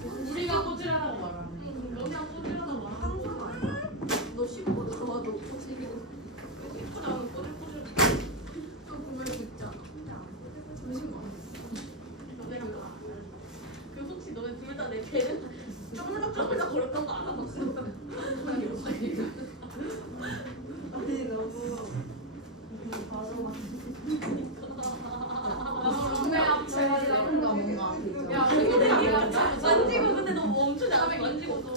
우리가 꼬질하다고 말하. 너랑 꼬질하다고 말하. 항상 아니야. 너 15 들어와도 꼬질이고. 10분 나오면 꼬질. 또 그걸 듣자. 잠시만. 너네랑 그 혹시 너네 둘 다 내 배는 쪼물락 거렸던 거 알아봤어? 아니 너무 바로 제가 나쁜 거 뭔가. 야, 만지고 근데 너 멈추지 않아? 만지고 또.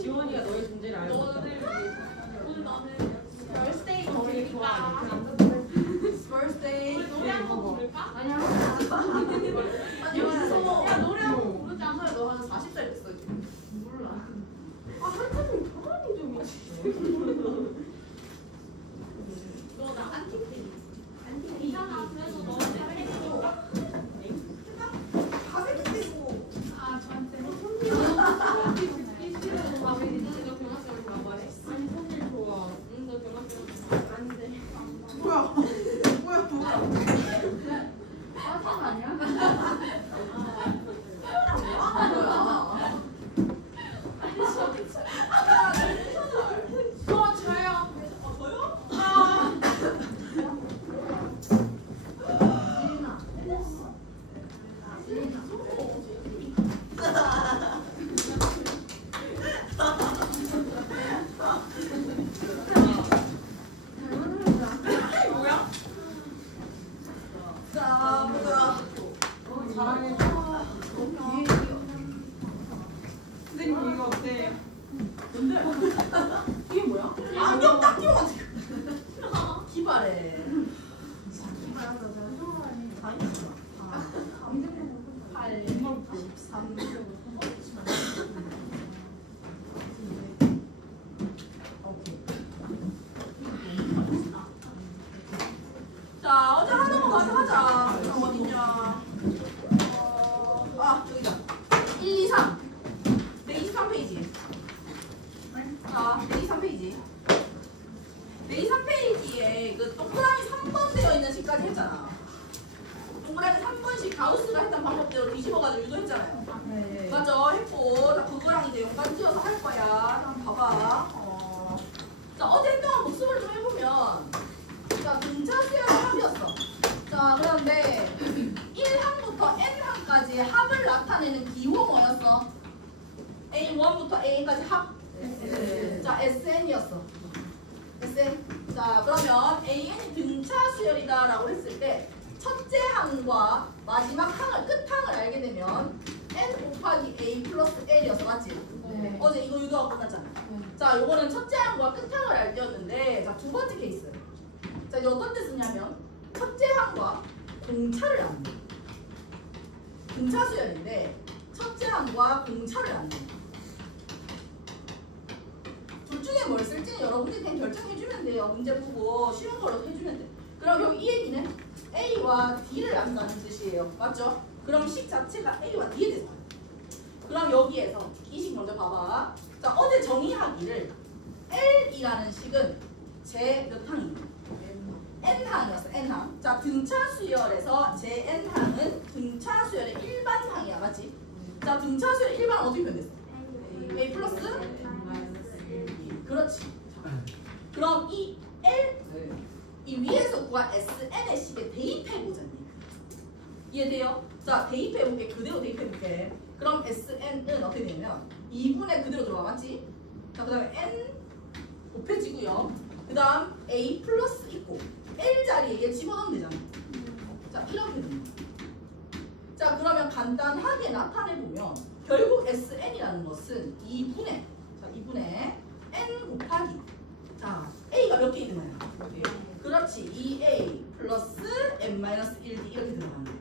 지원이가 너의 존재를 알고 있다. 오늘 나는 birthday 거리니까. birthday. 우리 노래 한 번 부를까? 아니야. 야, 노래 한 번 부르자. 너한 40살 됐어 지금. 몰라. 아 한참 좀 가만히 좀 너 나 안티티. 안티티잖아. 그래서 너 내가 해줄까? 가만히 있고. 아, 저한테. 아니 손질 좋아. 응, 너 경합병 안 돼. 뭐야? 뭐야? 사진 아니야? 선생님 이거 어때? 이게 뭐야? 안경 딱 끼워가지고 기발해. 자, 어제 하던 거 가져가자. 그럼 어딨냐? 여기다. 1, 2, 3. 내 23페이지. 자, 내 23페이지. 내 23페이지에 그 동그라미 3번 되어 있는 식까지 했잖아. 동그라미 3번씩 가우스가 했던 방법대로 뒤집어가지고 유도했잖아요. 네. 맞죠? 했고, 자, 그거랑 이제 연관 지어서 할 거야. 한번 봐봐. 자, 어제 했던 거 복습을 좀 해보면, 자, 등차 수열의 합이었어. 자, 그런데 1항부터 n항까지 합을 나타내는 기호 뭐였어? A1부터 AN까지 합. 자, SN이었어. SN. 자, 그러면 AN이 등차 수열이다라고 했을 때 첫째 항과 마지막 항을 끝항을 알게 되면 N 곱하기 A 플러스 L이었어. 맞지? 네. 어제 이거 유도하고 끝났잖아. 자, 요거는 첫째 항과 끝항을 알 때였는데, 자, 두 번째 케이스. 자, 이제 어떤 데 쓰냐면 첫째 항과 공차를 안돼. 등차 수열인데 첫째 항과 공차를 안돼. 둘 중에 뭘 쓸지는 여러분들이 그냥 결정해주면 돼요. 문제 보고 쉬운 걸로 해주면 돼. 그럼 여기 이 얘기는 A와 D를 안다는 뜻이에요. 맞죠? 그럼 식 자체가 A와 D에 대해서 알아요. 그럼 여기에서 이 식 먼저 봐봐. 자, 어제 정의하기를 L이라는 식은 제 몇 항이에요? N항이었어. N항. 자, 등차 수열에서 제 N항은 등차 수열의 일반항이야. 맞지? 자, 등차 수열의 일반항 어떻게 표현됐어? A 플러스? 그렇지. 그럼 이 L, 이 위에서 구한 SN의 식에 대입해보자니. 이해돼요? 자, 대입해볼게. 그대로 대입해볼게. 그럼 SN은 어떻게 되냐면 2분의 그대로 들어가. 맞지? 자, 그 다음에 N 곱해지고요. 그 다음 A 플러스 있고 L 자리에 얘 집어넣으면 되잖아. 자, 이렇게 됩니다. 자, 그러면 간단하게 나타내보면 결국 SN이라는 것은 2분의 N 곱하기, 자, A가 몇 개 있는 거야? 그렇지. 2A 플러스 N-1D 이렇게 들어가는 거야.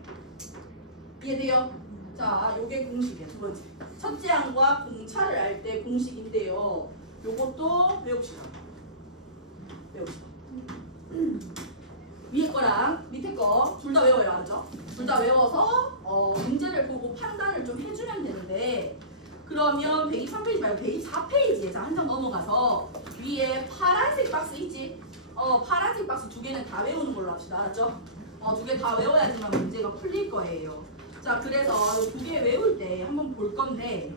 이해돼요? 자, 요게 공식이야. 두 번째. 첫째 항과 공차를 알 때 공식인데요. 요것도 외웁시다. 위에 거랑 밑에 거 둘 다 외워요. 알죠? 둘 다 외워서 문제를 보고 판단을 좀 해주면 되는데, 그러면 123페이지 말고 124페이지에 자 한 장 넘어가서 위에 파란색 박스 있지? 파란색 박스 두 개는 다 외우는 걸로 합시다. 알았죠? 두 개 다 외워야지만 문제가 풀릴 거예요. 자, 그래서 두 개 외울 때 한번 볼 건데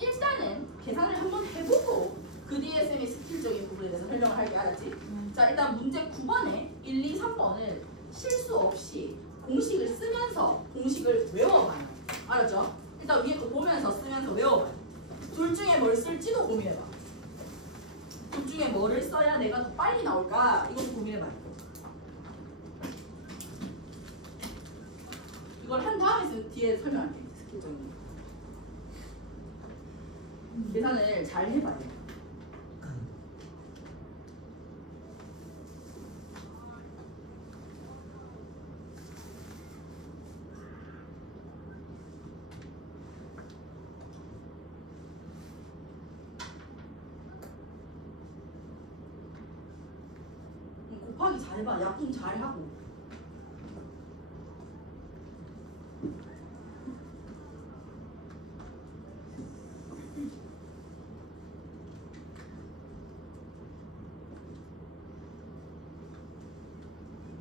일단은 계산을 한번 해보고 그 뒤에 쌤이 스킬적인 부분에 대해서 설명을 할게. 알았지? 자, 일단 문제 9번에 1, 2, 3번을 실수 없이 공식을 쓰면서 공식을 외워봐요. 알았죠? 일단 위에 거 보면서 쓰면서 외워봐요. 둘 중에 뭘 쓸지도 고민해봐. 둘 중에 뭐를 써야 내가 더 빨리 나올까? 이것도 고민해봐요. 이걸 한 다음에 뒤에 설명할게. 스킬적인 거. 계산을 잘 해봐요. 곱하기 잘해봐. 약분 잘하고.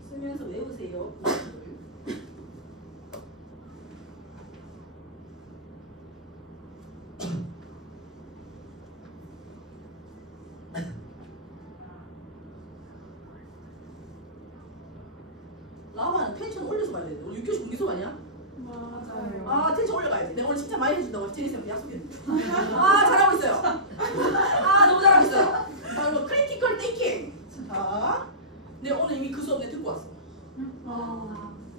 쓰면서 외우세요. 라마는 텐션 올려서 가야 돼. 오늘 6교시 공기수 아니야? 맞아요. 아, 텐션 올려가야지. 내가 오늘 칭찬 많이 해준다고 제니쌤한테 약속했는데. 아, 잘하고 있어요. 아, 너무 잘하고 있어요. 자, 이거 크리티컬 띵킹. 자, 내가 오늘 이미 그 수업 내 듣고 왔어.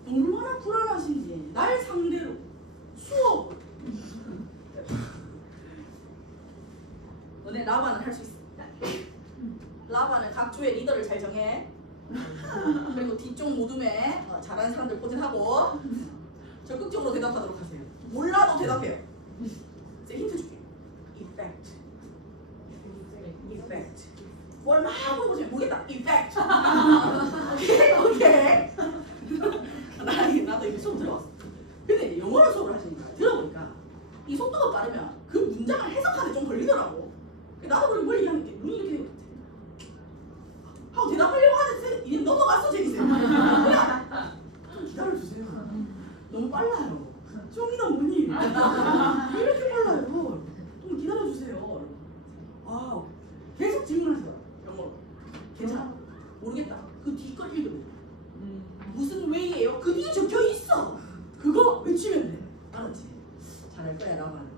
얼마나 불안하신지 날 상대로 수업. 너네 라바는 할 수 있어. 라바는 각 조의 리더를 잘 정해. 그리고 뒤쪽 모둠에 잘하는 사람들 포진하고 적극적으로 대답하도록 하세요. 몰라도 대답해요. 이제 힌트 줄게. Effect. Effect. 뭘 막 물어보시면 모르겠다. Effect. 오케이. 나도 이거 수업 들어봤어. 근데 영어로 수업을 하시니까 들어보니까 이 속도가 빠르면 그 문장을 해석하는데 좀 걸리더라고. 나도 그럼 뭘 얘기하면 이렇게 눈이 이렇게 되고 하고 대답하려고 하는데 이제 넘어갔어 제기쌤. 좀 기다려주세요. 너무 빨라요. 쫑이나 뭐니? 왜 이렇게 빨라요? 좀 기다려주세요. 아, 계속 질문하세요. 영어로. 괜찮아. 모르겠다. 그 뒤 걸 읽으면 돼. 무슨 왜예요? 그 뒤에 적혀 있어. 그거 외치면 돼. 알았지? 잘할 거야 나만.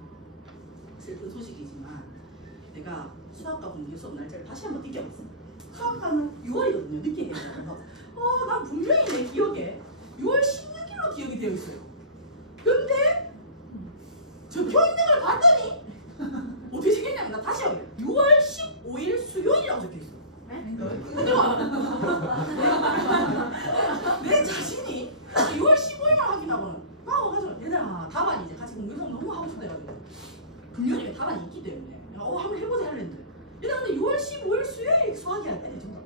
슬픈 소식이지만 내가 수학과 공개 수업 날짜를 다시 한번 띄겨봤어. 수학과는 6월이거든요. 늦게 얘기하잖아요. 난 분명히 내 기억에 6월 16일로 기억이 되어 있어요. 근데 적혀있는 걸 봤더니 어떻게 생겼냐면 나 다시 하게 6월 15일 수요일이라고 적혀있어. 내 자신이 6월 15일만 확인하고는 와가지고 얘들아 답안이 이제 같이 공개 수업 너무 하고 싶다 해가지고 금요일에 답안이 있기 때문에 한번 해보자 하랬는데 얘들아 근데 6월 15일 수요일 수학이 할 때네 정말.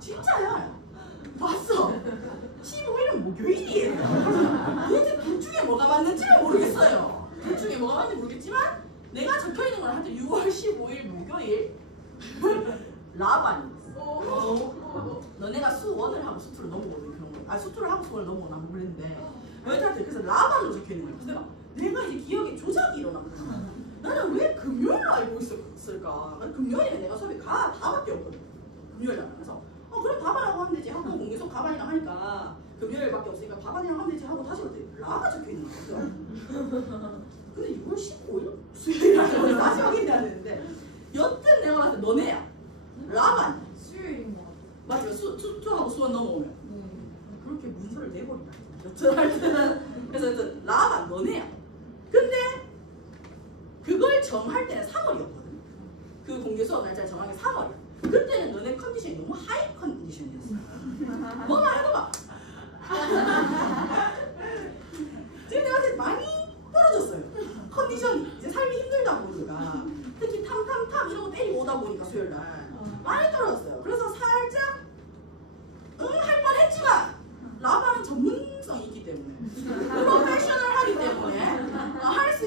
진짜야. 봤어. 15일은 목요일이에요. 도대체 둘 중에 뭐가 맞는지는 모르겠어요. 둘 중에 뭐가 맞는지 모르겠지만 내가 적혀있는 건 하여튼 6월 15일 목요일 라반이었어. 너네가 수1을 하고 수2를 넘어오거든 그런 거. 수투를 하고 수원을 넘어오나 모르겠는데 여자한테 그래서 라반으로 적혀있는 거야. 그래서 내가 이제 기억에 조작이 일어났구나. 나는 왜 금요일로 알고 있었을까? 금요일에 내가 수업이 다밖에 없거든. 금요일 날. 그래서 그래 답안하고 하면 되지 하고 공개 수업 가반이랑 하니까 금요일밖에 없으니까 답안이랑 하면 되지 하고 다시 볼때 라가 적혀있는 거야. 근데 6월 15일? 수요일이라고 다시 확인해야 되는데 여튼 내가 봤을 때 너네야. 라반. 수요일인 것 같아. 맞죠? 수투하고 수원 넘어오면 그렇게 문서를 내버린다. 여튼 하여튼 그래서 라반 너네야. 근데 그걸 정할 때는 3월이었거든. 그 공개 수업 날짜 정한 게 3월이야. 그때는 너네 컨디션이 너무 하이 컨디션이었어. 뭐만 해도 막 지금 내가 이제 많이 떨어졌어요. 컨디션이 이제 삶이 힘들다 보니까 특히 탐탐탐 이런 거 때리고 오다 보니까 수요일날 많이 떨어졌어요. 그래서 살짝 할 뻔했지만 라바는 전문성이 있기 때문에 프로페셔널하기 때문에 할 수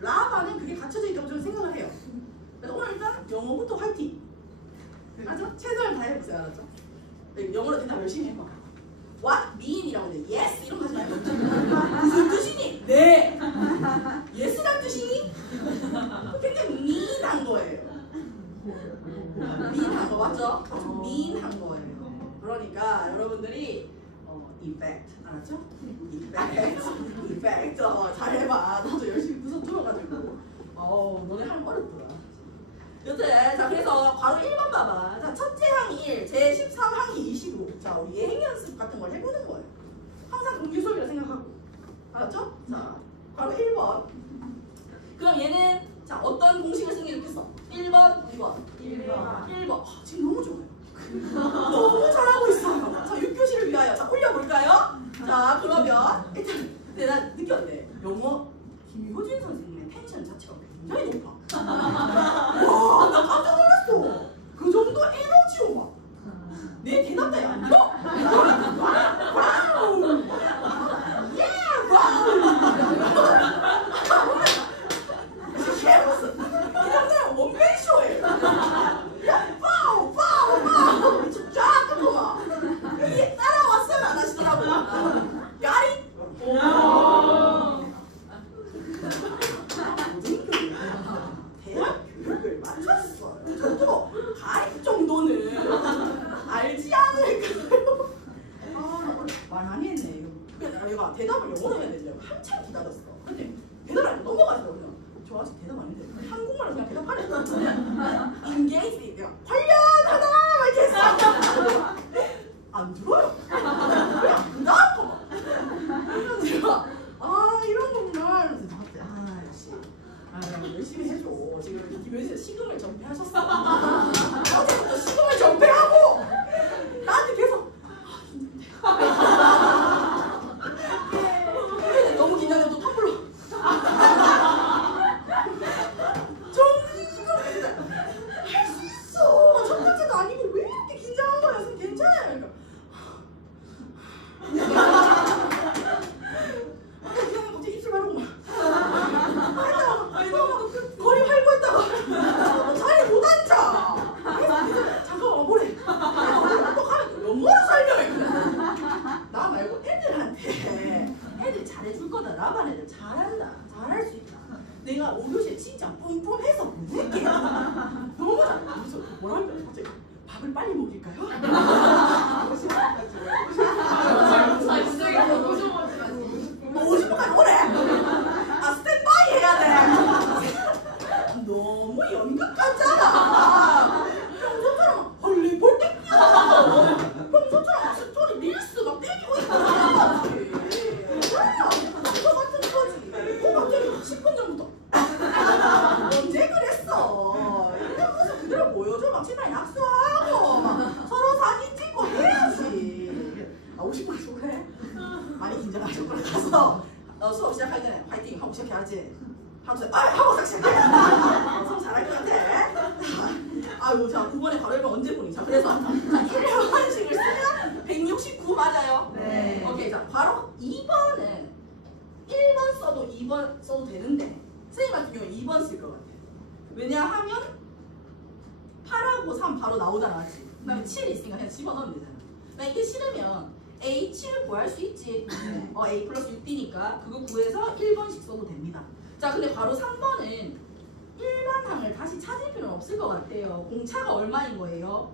라바는 그게 갖춰져 있다고 저는 생각을 해요. 그래서 오늘 일단 영어부터 화이팅. 알았죠? 최선을 다해보세요. 알았죠? 네, 영어로 대답 열심히 해봐. What mean이라고 하는데 yes 이런 거 하지 말고 무슨 뜻이니? 네. yes란 뜻이니? 굉장히 mean한 거예요. mean한 거 맞죠? 아주 mean한 거예요. 그러니까 여러분들이 effect 알았죠? effect 잘해봐. 나도 열심히 부서 들어가지고 너네 하면 어렵더라. 여튼 자 그래서 바로 1번 봐봐. 자 첫째 항이 1, 제 13항이 25. 자 우리 예행 연습 같은 걸 해보는 거예요. 항상 공부 수업이라 생각하고 알았죠? 자 바로 1번. 그럼 얘는 자 어떤 공식을 쓰는 게 좋겠어? 1번, 2번. 1번. 지금 너무 좋아요. 너무 잘하고 있어요. 자 6교시를 위하여 자 올려볼까요? 자 그러면 일단 근데 난 느꼈네. 영어 김효진 선생님의 텐션 자체가 굉장히 높아. 와, 나 깜짝 놀랐어. 그 정도 에너지로 막. 내 대답도 안 들어? 와우! 예! 와우! 개무슨 이 남자는 원맨쇼예요. 야, 와우! 와우! 와우! 쫙 끊고 막. 이게 따라왔으면 안 하시더라고. 야리! 대학 교육을 마쳤어요. 저도 가입 정도는 알지 않을까요? 말 많이 했네. 얘가 대답을 영어로 해야 되려고 한참 기다렸어. 근데 대답을 안 넘어가더라고요. 저 아직 대답 안 했는데 한국말로 그냥 대답하랬어. engage 내가 관련하다 이렇게 했어. 안 들어요. 그냥 그 다음 거. 그래서 제가 이런 거구나 이러면서 나한테 역시 열심히 해줘. 지금 김효진 식음을 전폐하셨어. 어제부터 식음을 전폐하고 나한테 계속 너무 긴장해서 또 텀블러 정식으로 할 수 있어. 첫 번째도 아니고 왜 이렇게 긴장한 거야? 그래서 괜찮아요. 그러니까 갑자기 입술 바르고 막 거리 활고 있다가 자리 못 앉아. 잠깐만 뭐래? 어떡하면 영어로 설명해. 나 말고 애들한테 애들 잘해줄 거다. 나반 애들 잘한다. 잘할 수 있다. 내가 5교시에 진짜 뿜뿜해서 보낼게. 너무 잘해. 그래서 뭐라 할까? 갑자기 밥을 빨리 먹일까요? 뭐 50분까지 오래? 스탠바이 해야 돼. 너무 연극 같잖아. 평소처럼 헐리볼 땡겨. 평소처럼 스토리 릴스 막 때리고 있고 그거 같은 거지. 갑자기 10분 전부터 언제 그랬어? 있는 모습 그대로 보여줘. 막 친한 약속하고 막 서로 사진 찍고 해야지. 50분까지 오래? 많이 긴장하셨구나. 가서 수업 시작할 때는 화이팅 하고 시작해야지. 하고 시작해. 수업 잘할 것 같아. 아유, 자 9번에 바로 1번 언제 보니? 자 그래서 자 1번식을 쓰면 169 맞아요? 네. 오케이, 자 바로 2번은 1번 써도 2번 써도 되는데 선생님 같은 경우는 2번 쓸 것 같아요. 왜냐하면 8하고 3 바로 나오잖아. 그 다음에 7 있으니까 그냥 집어넣으면 되잖아. 나 이게 싫으면 A7 구할 수 있지. A 플러스 6D니까 그거 구해서 1번씩 써도 됩니다. 자 근데 바로 3번은 일반항을 다시 찾을 필요는 없을 것 같아요. 공차가 얼마인 거예요?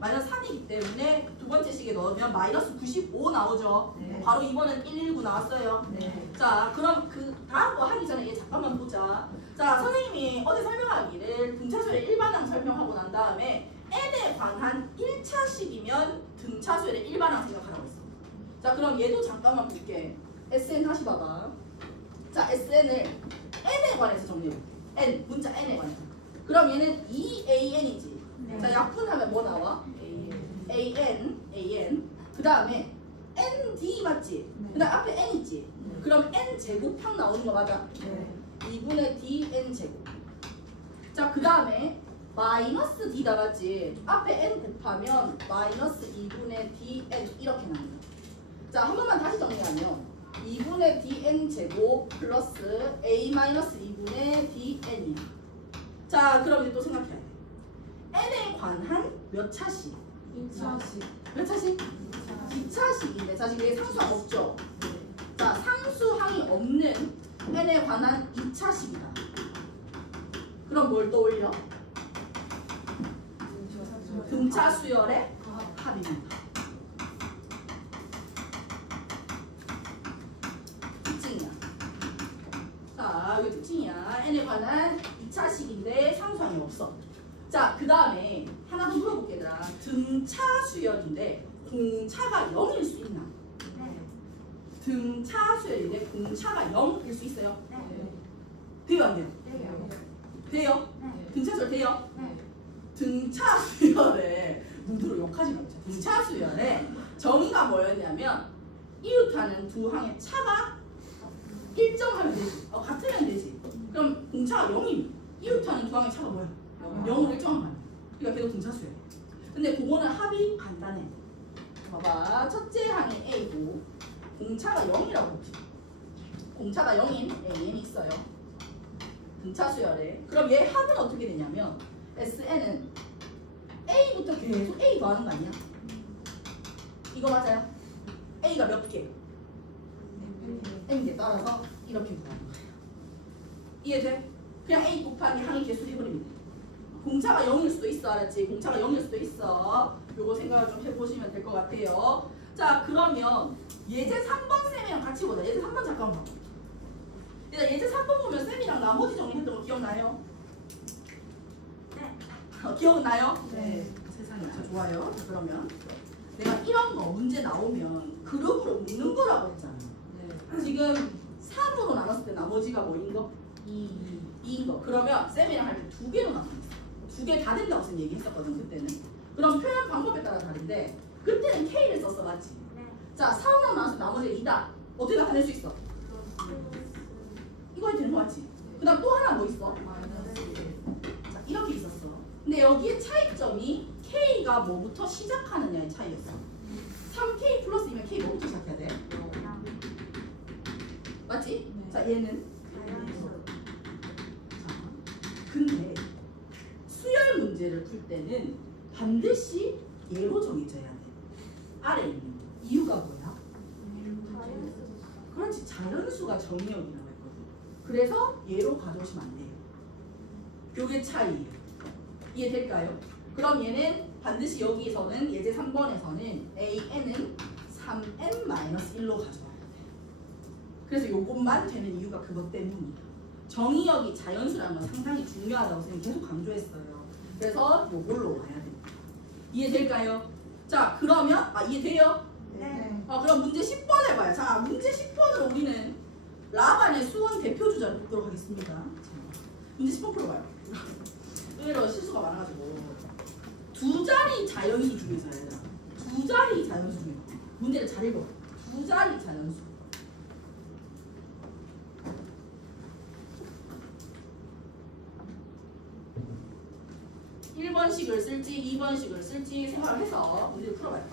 마이너스 3이기 때문에 두 번째 식에 넣으면 마이너스 95 나오죠. 네. 바로 2번은 119 나왔어요. 네. 자 그럼 그 다음 거 하기 전에 얘 잠깐만 보자. 자 선생님이 어제 설명하기를 등차수의 일반항 설명하고 난 다음에 n에 관한 1차 식이면 등차수의 일반항 생각하라고 했어. 자 그럼 얘도 잠깐만 볼게. SN 다시 봐봐. 자 SN을 n에 관해서 정리해볼게. n 문자 n에 관해서. 그럼 얘는 2an이지. 네. 자 약분하면 뭐 나와? an 그 다음에 nd 맞지? 네. 그 다음 앞에 n 있지? 네. 그럼 n 제곱항 나오는 거 맞아? 네. 2분의 dn 제곱. 자 그 다음에 마이너스 d다 맞지? 앞에 n 곱하면 마이너스 2분의 dn 이렇게 나옵니다. 자 한 번만 다시 정리하면 2분의 dn 제곱 플러스 a 마이너스 2분의 dn이야. 자, 그럼 이제 또 생각해야 돼. n에 관한 몇 차식? 2차식. 몇 차식? 2차식인데 자, 지금 얘 상수항 없죠? 자, 상수항이 없는 n에 관한 2차식이다. 그럼 뭘 떠올려? 등차 수열의 합입니다. 특징이야. 자, 이거 특징이야. n에 관한 2차식인데 상수항이 없어. 자, 그 다음에 하나 더 물어볼게. 얘들아. 등차 수열인데 공차가 0일 수 있나? 등차 수열인데 공차가 0일 수 있어요? 돼요, 안 돼요? 돼요? 등차 수열 돼요? 등차 수열에 무드로 욕하지 말자. 등차 수열에 정의가 뭐였냐면 이웃하는 두 항의 차가 일정하면 되지. 같으면 되지. 그럼 공차가 0이면 이웃하는 두 항의 차가 뭐야? 0으로 일정하면 안 돼. 그러니까 계속 등차 수열. 근데 그거는 합이 간단해. 봐봐. 첫째 항이 A고 공차가 0이라고 보지. 공차가 0인 An이 있어요. 등차 수열에. 그럼 얘 합은 어떻게 되냐면 SN은 A부터 계속 A 더하는 거 아니야? 이거 맞아요? A가 몇 개? N개 따라서 이렇게 구하는 거예요. 이해돼? 그냥 A 곱하기 항의 개수 해버리면 돼. 공차가 0일 수도 있어. 알았지? 공차가 0일 수도 있어. 요거 생각을 좀 해보시면 될 것 같아요. 자, 그러면 예제 3번 쌤이랑 같이 보자. 예제 3번 잠깐 봐. 일단 예제 3번 보면 쌤이랑 나머지 정리했던 거 기억나요? 네. 기억나요? 네. 세상에 자, 좋아요. 자, 그러면 내가 이런 거 문제 나오면 그룹으로 묶는 거라고 했잖아. 지금 3으로 나눴을 때 나머지가 뭐인 거? 2인 거. 그러면 쌤이랑 할 때 2개로 나눴어. 2개 다 된다고 쌤 얘기했었거든 그때는. 그럼 표현 방법에 따라 다른데 그때는 K를 썼어. 맞지? 자, 4으로 나눠서 나머지가 2다. 어떻게 나타낼 수 있어? 이거 해도 되는 거 맞지? 그 다음 또 하나 뭐 있어? 자, 이렇게 있었어. 근데 여기에 차이점이 K가 뭐부터 시작하느냐의 차이였어. 3K 플러스이면 K 뭐부터 시작해야 돼? 맞지? 자, 얘는? 자, 근데 수열 문제를 풀 때는 반드시 얘로 정해져야 돼. 아래 있는 이유가 뭐야? 그렇지, 자연수가 정의역이라고 했거든. 그래서 얘로 가져오시면 안 돼요. 요게 차이예요. 이해될까요? 그럼 얘는 반드시 여기서는 예제 3번에서는 AN은 3N-1로 가져와야 돼. 그래서 요것만 되는 이유가 그것 때문이야. 정의역이 자연수라는 건 상당히 중요하다고 선생님이 계속 강조했어요. 그래서 요걸로 와야 돼. 이해될까요? 자, 그러면 이해돼요? 네. 그럼 문제 10번 해봐요. 자, 문제 10번을 우리는 라반의 수원 대표 주자로 뽑도록 하겠습니다. 자, 문제 10번 풀어봐요. 의외로 실수가 많아가지고 두 자리 자연수 중에서 얘들아. 두 자리 자연수 중에서 문제를 잘 읽어. 두 자리 자연수. (1번식을) 쓸지 (2번식을) 쓸지 생각을 해서 문제를 풀어봐요.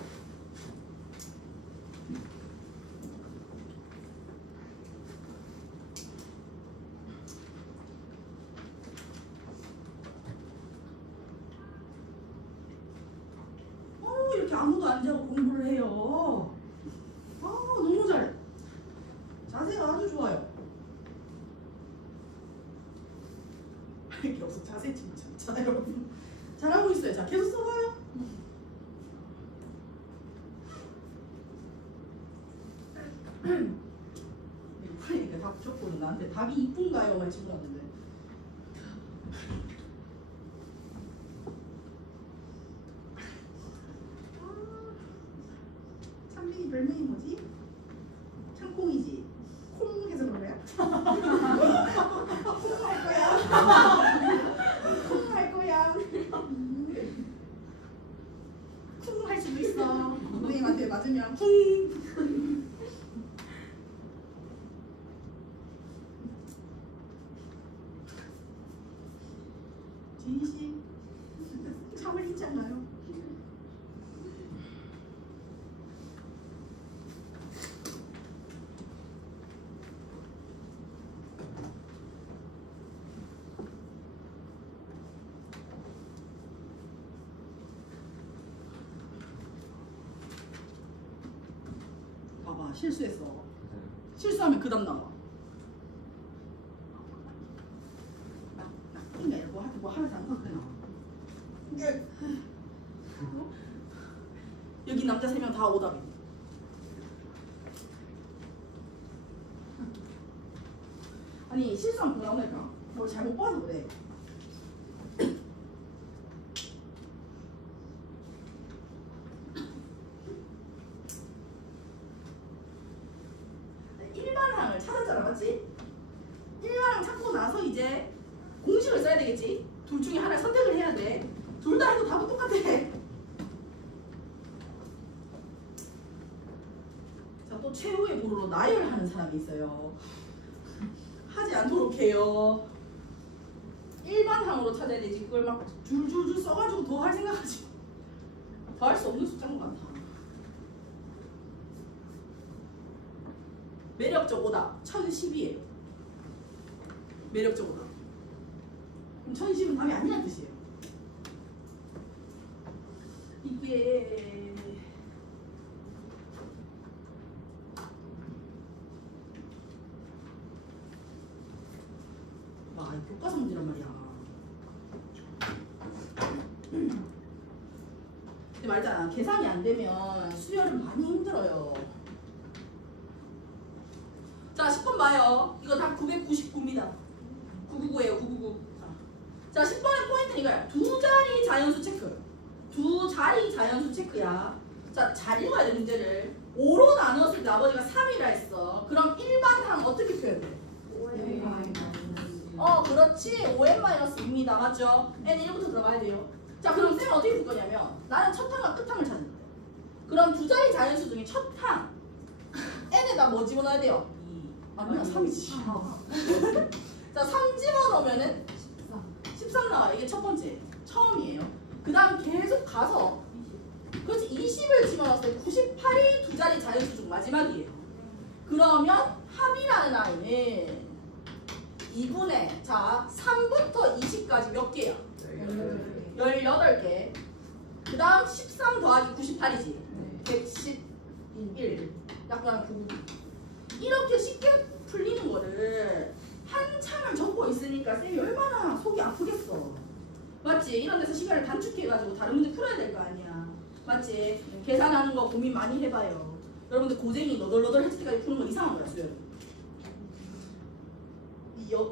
이렇게 아무도 안 자고 공부를 해요. 너무 잘해. 자세가 아주 좋아요. 할 게 없어. 자세 좀 자, 여러분. 잘하고 있어요. 자, 계속 써봐요. 그러니까 답 줬고는 나한테 답이 이쁜가요? 만 친구 같은데. 찬빈이 별명이 뭐지? 창콩이지? 콩 해서 그런 거야? 콩 할 거야? 콩 할 거야? 쿵 할 수도 있어. 선생님한테 맞으면 쿵. 진씨 참을 있잖아요. 실수했어. 실수하면 그 다음 나와. 그러니까 뭐 하면서 안 그렇게 나와. 여기 남자 3명 다 오답이. 아니 실수하면 그 나오니까 뭘 잘못 봐서 그래. 일반항을 찾았잖아, 맞지? 일반항 찾고 나서 이제 공식을 써야 되겠지? 둘 중에 하나를 선택을 해야 돼. 둘 다 해도 답은 똑같아. 자, 또 최후의 보루로 나열하는 사람이 있어요. 하지 않도록 해요. 일반항으로 찾아야 되지. 그걸 막 줄줄줄 써가지고 더 할 생각하지. 더 할 수 없는 숫자가 많다. 매력적 오답 1010이에요. 매력적 오답. 그럼 1010은 답이 아니란 뜻이에요. 이게 와, 이 교과서 문제란 말이야. 근데 말잖아, 계산이 안 되면 수열은 많이 힘들어요. 자, 10번 봐요. 이거 다 999입니다. 999예요, 999. 자, 10번의 포인트는 이거야. 두 자리 자연수 체크. 두 자리 자연수 체크야. 자, 잘 읽어야 돼, 문제를. 5로 나누었을 때 아버지가 3이라 했어. 그럼 일반항 어떻게 표현돼? 그렇지. 5n-2입니다. 맞죠? n 1부터 들어가야 돼요. 자, 그럼 쌤은 어떻게 풀 거냐면 나는 첫 항과 끝 항을 찾을 거야. 그럼 두 자리 자연수 중에 첫 항 n에다 뭐 집어넣어야 돼요? 2. 아니야, 3이지. 자, 3 집어넣으면은 13 나와. 이게 첫 번째. 처음이에요. 그 다음 계속 가서 그렇지, 20을 집어넣었을 때 98이 두 자리 자연수 중 마지막이에요. 그러면 합이라는 아이는 2분의 자 3부터 20까지 몇 개야? 18개. 그 다음 13 더하기 98이지. 111. 약간 9. 이렇게 쉽게 풀리는 거를 한참을 적고 있으니까 쌤이 얼마나 속이 아프겠어. 맞지? 이런 데서 시간을 단축해가지고 다른 문제 풀어야 될 거 아니야. 맞지? 계산하는 거 고민 많이 해봐요. 여러분들 고쟁이 너덜너덜 했을 때까지 푸는 건 이상한 거야, 수열.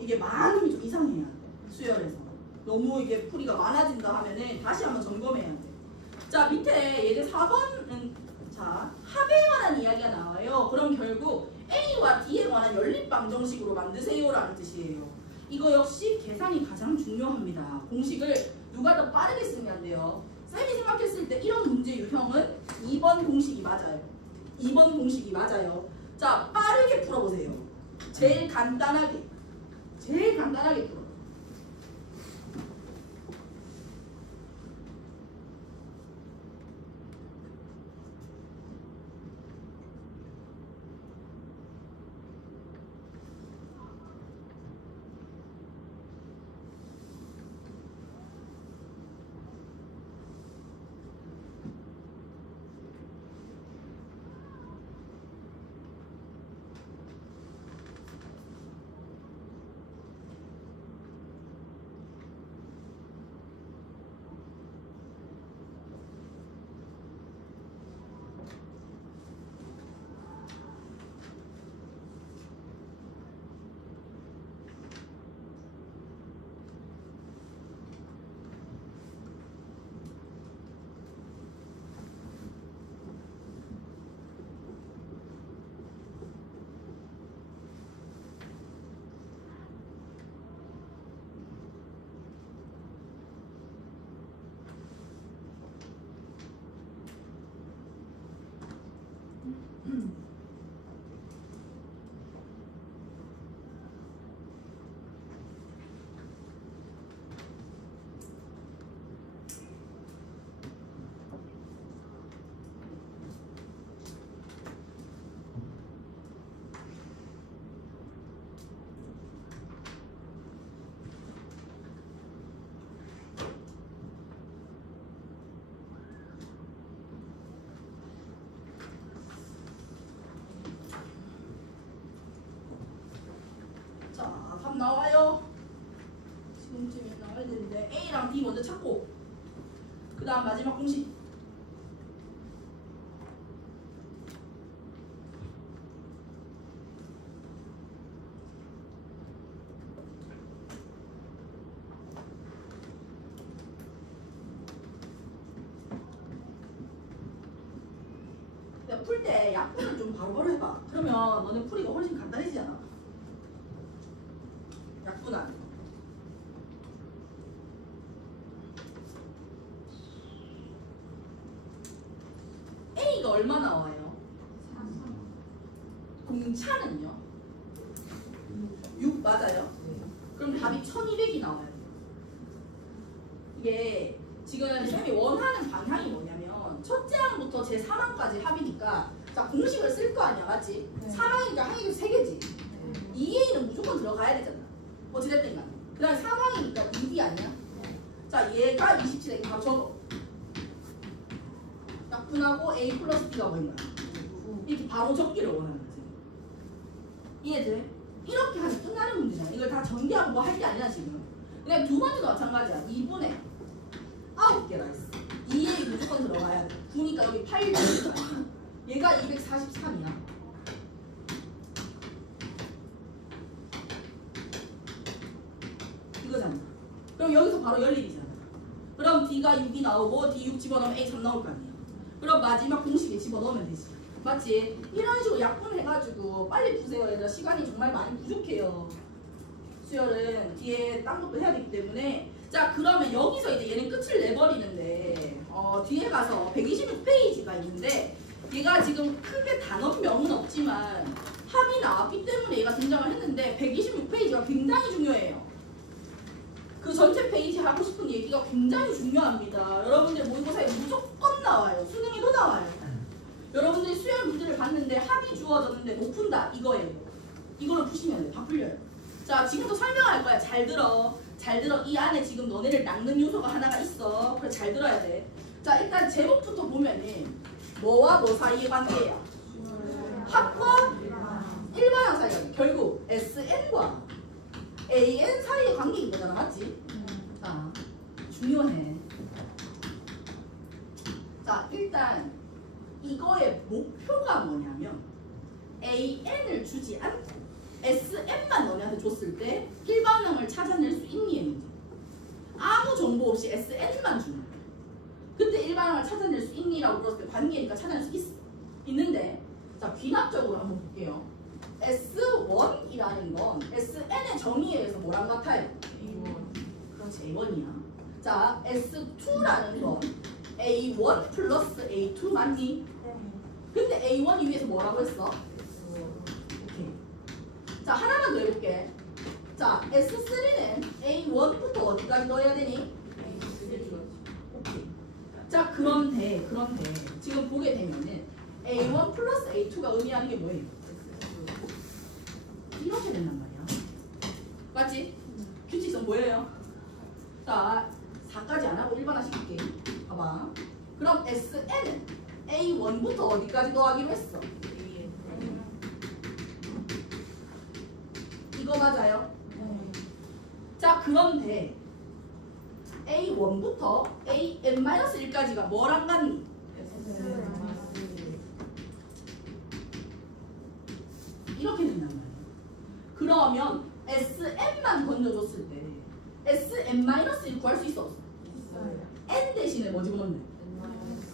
이게 많으면 좀 이상해야 돼, 수열에서. 너무 이게 풀이가 많아진다 하면은 다시 한번 점검해야 돼. 자, 밑에 예제 4번은 자, 합에 관한 이야기가 나와요. 그럼 결국 A와 D에 관한 연립방정식으로 만드세요라는 뜻이에요. 이거 역시 계산이 가장 중요합니다. 공식을 누가 더 빠르게 쓰면 안 돼요. 쌤이 생각했을 때 이런 문제 유형은 2번 공식이 맞아요. 2번 공식이 맞아요. 자, 빠르게 풀어보세요. 제일 간단하게 풀어. 답 나와요. 지금쯤에 나와야 되는데 A랑 B 먼저 찾고 그 다음 마지막 공식. 풀 때 약분을 좀 바로바로 해봐. 그러면 너네 풀이가 훨씬 간단해지잖아. 약분하는 거. A가 얼마 나와요? 공차는요? 6 맞아요? 그럼 답이 1200이 나와요. 이게 지금 쌤이 원하는 방향이 뭐냐면 첫째 항부터 제 3항까지 합이니까 자 공식을 쓸 거 아니야 맞지? 네. 3항이니까 항이 3개지 2A는 무조건 들어가야 되잖아 어찌됐든 간에 그 다음에 3항이니까 2B 아니야? 자 얘가 27에 바로 적어 약분하고 A 플러스 B가 뭐인 거야? 이렇게 바로 적기를 원하는 거지 이해돼? 이렇게 하면 끝나는 문제잖아 이걸 다 전개하고 뭐 할 게 아니야 지금 그냥 두 번째도 마찬가지야 2분의 9개가 있어 2A 무조건 들어가야 돼 9니까 여기 8 들어가 얘가 243이야 이거잖아 그럼 여기서 바로 연립이잖아 그럼 D가 6이 나오고 D 6 집어넣으면 A 3 나올 거 아니야 그럼 마지막 공식에 집어넣으면 되지 맞지? 이런 식으로 약분해가지고 빨리 푸세요 얘들아 시간이 정말 많이 부족해요 수열은 뒤에 딴 것도 해야 되기 때문에 자 그러면 여기서 이제 얘는 끝을 내버리는데 뒤에 가서 126페이지가 있는데 얘가 지금 크게 단원명은 없지만 합이 나왔기 때문에 얘가 등장을 했는데 126페이지가 굉장히 중요해요 그 전체 페이지 하고 싶은 얘기가 굉장히 중요합니다 여러분들 모의고사에 무조건 나와요 수능에도 나와요 여러분들이 수열 문제를 봤는데 합이 주어졌는데 못 푼다 이거예요 이걸로 푸시면 돼 다 풀려요 자 지금도 설명할 거야 잘 들어 잘 들어 이 안에 지금 너네를 낚는 요소가 하나가 있어 그래 잘 들어야 돼자 일단 제목부터 보면은 뭐와 뭐 사이의 관계야 합과 일반항 사이의 관계 결국 SN과 AN 사이의 관계인 거잖아 맞지? 자 중요해 자 일단 이거의 목표가 뭐냐면 AN을 주지 않고 SN만 너네한테 줬을 때 일반항을 찾아낼 수 있니의 문제 아무 정보 없이 SN만 주는 거야 그때 일반항을 찾아낼 수 있니라고 물었을 때 관계니까 찾아낼 수 있는데 자 귀납적으로 한번 볼게요 S1이라는 건 SN의 정의에 의해서 뭐랑 같아요? 그렇지 A1이야 자 S2라는 건 A1 플러스 A2 맞니? 근데 A1 위에서 뭐라고 했어? 오케이. 자 하나만 더 해볼게 자 S3는 A1부터 어디까지 넣어야 되니? 오케이. 자 그런데 지금 보게 되면은 A1 플러스 A2가 의미하는 게 뭐예요? 이렇게 된단 말이야 맞지? 규칙성 뭐예요? 자 4까지 안 하고 1번 하실게 봐봐 그럼 SN은 A1부터 어디까지 더하기로 했어? 이거 맞아요? 자 그런데 A1부터 AN-1까지가 뭐랑 같니? 이렇게 된단 말이에요 그러면 SN만 던져줬을 때 SN-1을 구할 수 있어 없어? N 대신에 뭐 집어넣네?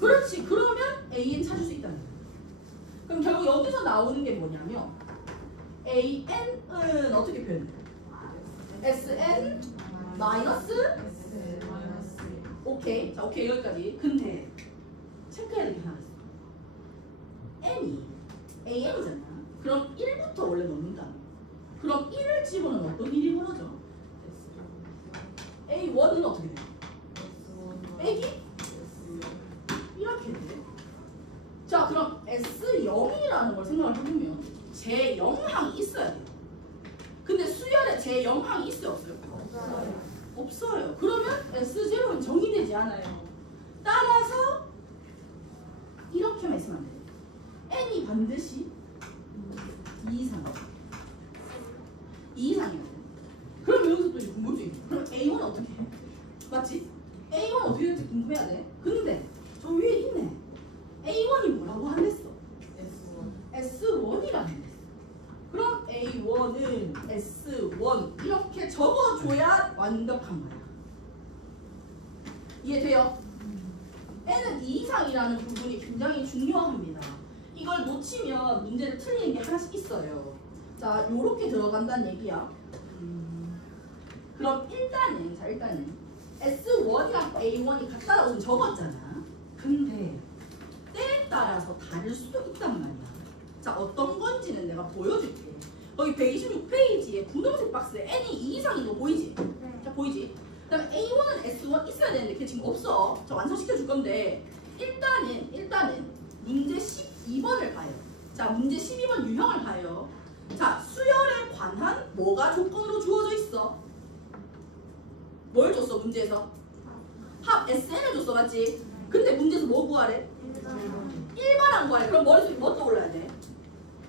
그렇지 그러면 AN 찾을 수 있다는 거야 그럼 결국 여기서 나오는 게 뭐냐면 AN은 어떻게 표현해? SN 마이너스 오케이 자 오케이 여기까지 근데 체크해야 될 게 하나 있어 N이 AN이잖아 그럼 1부터 원래 넣는다 그럼 1을 집어넣으면 어떤 일이 벌어져? A1은 어떻게 돼? 빼기? 이렇게 돼. 자 그럼 S0이라는 걸 생각을 해보면 제0항이 있어야 돼요. 근데 수열에 제0항이 있어요 없어요? 없어요. 그러면 S0는 정의되지 않아요. 따라서 이렇게만 있으면 안 돼요. N이 반드시 2 이상 2 이상이야 돼요. 어떻게 해? 맞지? A1 어떻게 될지 궁금해야 돼. 근데 저 위에 있네. A1이 뭐라고 한댔어? S1이라는 데. 그럼 A1은 S1 이렇게 적어줘야 완벽한 거야. 이해돼요? N은 2 이상이라는 부분이 굉장히 중요합니다. 이걸 놓치면 문제를 틀리는 게 하나씩 있어요. 자, 요렇게 들어간다는 얘기야. 그럼 일단은 S1이랑 A1이 같다라고 좀 적었잖아. 근데 때에 따라서 다를 수도 있단 말이야. 자, 어떤 건지는 내가 보여줄게. 거기 126페이지에 분홍색 박스에 N이 2 이상인 거 보이지? 자, 보이지? 그 다음에 A1은 S1 있어야 되는데 그게 지금 없어. 저 완성시켜 줄 건데 일단은 문제 12번을 봐요. 자, 문제 12번 유형을 봐요. 자, 수열에 관한 뭐가 조건으로 주어져 있어? 뭘 줬어 문제에서? 합 SN을 줬어 맞지? 근데 문제에서 뭐 구하래? 일반항 구하래. 그럼 머릿속에 뭐 떠올라야 돼?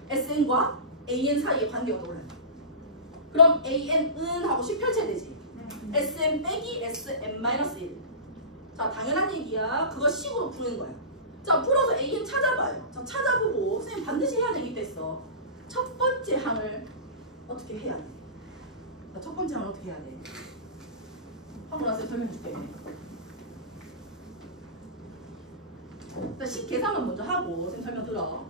SN과 AN 사이의 관계가 떠올라야 돼. 그럼 AN은 하고 식 펼쳐야 되지. SM 빼기 SM-1. 자, 당연한 얘기야. 그거 식으로 푸는 거야. 자, 풀어서 AN 찾아봐요. 자, 찾아보고 선생님 반드시 해야 되기 때문에 첫 번째 항을 어떻게 해야 돼? 자, 첫 번째 항을 어떻게 해야 돼? 한번 와서 설명해 줄게. 자, 식 계산만 먼저 하고 선생님 설명 들어.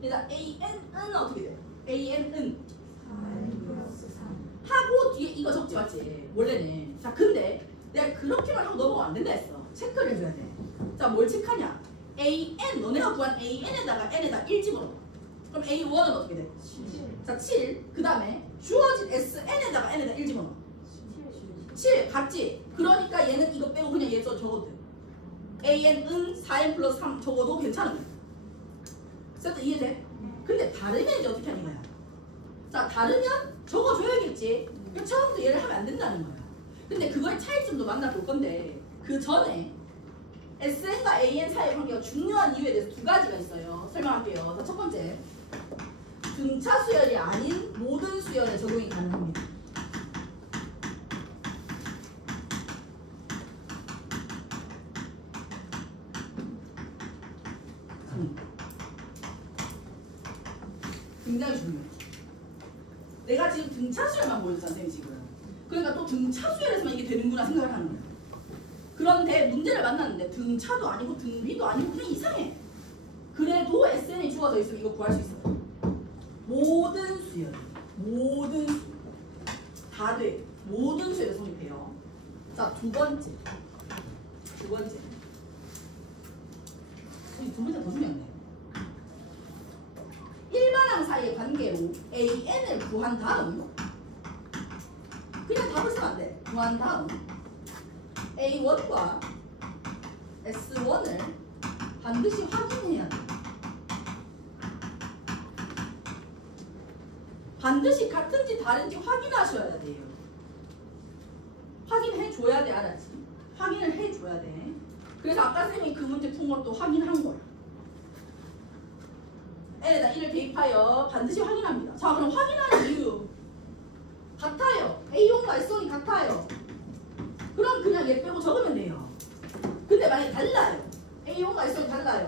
일단 AN은 어떻게 돼? AN은 하고 뒤에 이거 적지 맞지? 원래는. 자, 근데 내가 그렇게만 하고 넘어가면 안 된다 했어. 체크를 해줘야 돼. 자, 뭘 체크하냐? AN, 너네가 구한 AN에다가 N에다 1 집어넣어. 그럼 A1은 어떻게 돼? 7. 자, 7. 그 다음에 주어진 SN에다가 N에다 1 집어넣어. 7 같지? 그러니까 얘는 이거 빼고 그냥 얘 적어도 돼. AN은 4N 플러스 3 적어도 괜찮은 거야. 셋도 이해돼? 근데 다르면 이제 어떻게 하는 거야? 자, 다르면 적어줘야겠지. 그럼 처음부터 얘를 하면 안 된다는 거야. 근데 그거의 차이점도 만나볼 건데 그 전에 SN과 AN 사이의 관계가 중요한 이유에 대해서 두 가지가 있어요. 설명할게요. 자, 첫 번째, 등차 수열이 아닌 모든 수열에 적용이 가능합니다. 굉장히 중요해. 내가 지금 등차 수열만 보여줬잖아, 선생님 지금. 그러니까 또 등차 수열에서만 이게 되는구나 생각을 하는 거야. 그런데 문제를 만났는데 등차도 아니고 등비도 아니고 그냥 이상해. 그래도 SN이 주어져 있으면 이거 구할 수 있어. 모든 수열, 다 돼. 모든 수열에 성립해요. 자, 두 번째. 두 번째 더 중요하네. 일반항 사이의 관계로 AN을 구한 다음 그냥 답을 쓰면 안 돼. 구한 다음 A1과 S1을 반드시 확인해야 돼. 반드시 같은지 다른지 확인하셔야 돼요. 확인해줘야 돼, 알았지? 확인을 해줘야 돼. 그래서 아까 쌤이 그 문제 푼 것도 확인한 거야. N에다 1을 대입하여 반드시 확인합니다. 자, 그럼 확인하는 이유 같아요. A1과 S1이 같아요. 그럼 그냥 얘 빼고 적으면 돼요. 근데 만약에 달라요. A1과 S1이 달라요.